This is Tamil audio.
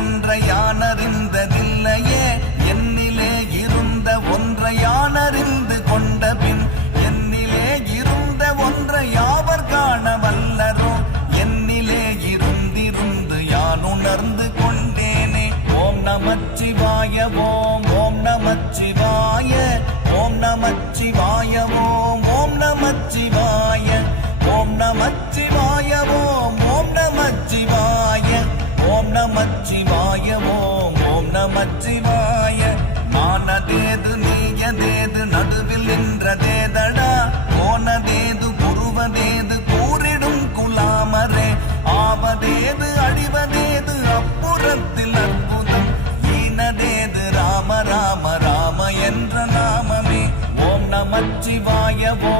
ஒன்றை யானறிந்ததில்லையே என்னிலே இருந்த ஒன்றை யானறிந்து கொண்ட பின் என்னிலே இருந்த ஒன்றை யாவர் காண வல்லரோ என்னிலே இருந்திருந்து யான் உணர்ந்து கொண்டேனே. ஓம் நமச்சிவாய ஓம் ஓம் நமச்சிவாய ஓம் நமச்சிவாய ஓம் ஓம் நமச்சிவாய ஓம் நமச்சிவாய ஓம் ஓம் நமச்சிவாய ஓம் நமச்சிவாய ஓம் ஓம் நமச்சிவாய. மானதேது நீயதேது நடுவில் நின்றதேதடா போனதேது புருவதேது கூறிடும் குலாமரே ஆவதேது அழிவதேது அப்புறத்தில் அற்புதம் ஈனதேது ராம ராம ராம என்ற நாமமே. ஓம் நமச்சிவாய ஓம்